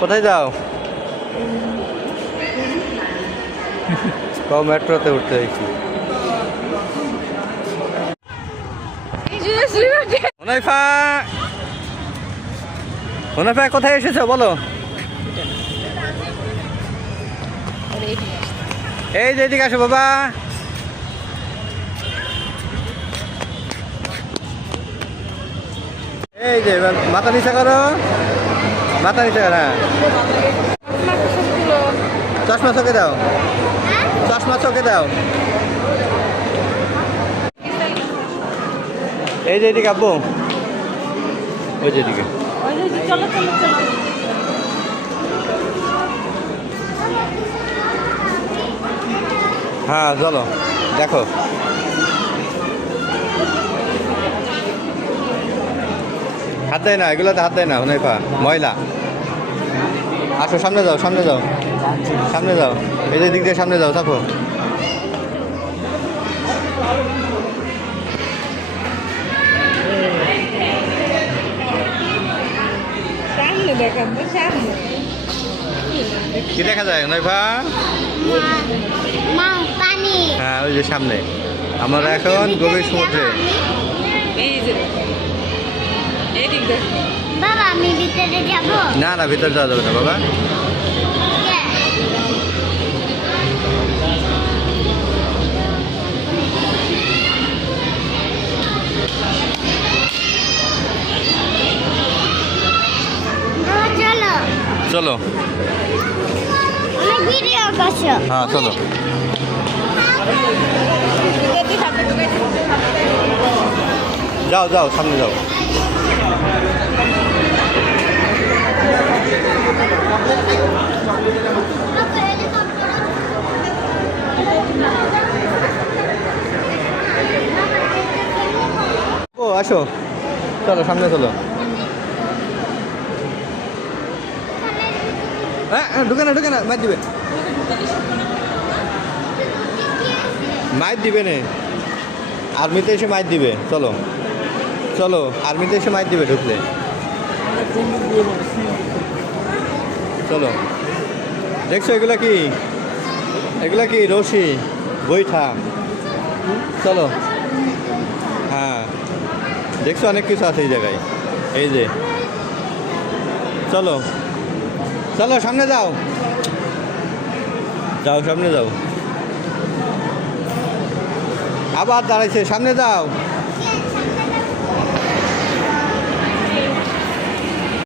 কোথায় যাও? মেট্রোতে উঠতে হয়েছি। হুনাইফা, হুনাইফা কোথায় এসেছো বলো? এই যে এদিকে আসো বাবা। এই যে মাথা নিচে করো, মাথা নিচে করো। হ্যাঁ, চশমা চোখে দাও, চশমা চোখে দাও। এই যে এদিকে আব্বু, ওই যে এদিকে। হ্যাঁ চলো দেখো। হাত দেয় না, এগুলোতে হাত দেয় না হুনাইফা, ময়লা। আসো সামনে যাও, সামনে যাও, সামনে যাও। এই যে দিক দিয়ে সামনে যাও, থাকো। কি দেখা যায় হুনাইফা? হ্যাঁ ওই যে সামনে। আমরা এখন গভীর সমুদ্রে। বাবা আমি ভিতরে যাব না না, ভিতরে যাওয়া যাবে না বাবা। চলো চলো, অনেক ভিডিও করছো। হ্যাঁ চলো। যাও যাও, সামনে যাও। ও আসো, চলো সামনে চলো। হ্যাঁ ঢুকে না, ঢুকে না, মাইর দিবে, মাইর দিবে নে। আর্মিতে এসে মাইর দিবে। চলো চলো, আর্মিতে এসে মাইর দিবে ঢুকলে। চলো, দেখছো এগুলা কি? এগুলা কি? রশি, বৈঠা। চলো, হ্যাঁ দেখছো অনেক কিছু আছে এই জায়গায়। এই যে চলো চলো, সামনে যাও, যাও সামনে যাও। আবার দাঁড়াইছে, সামনে যাও।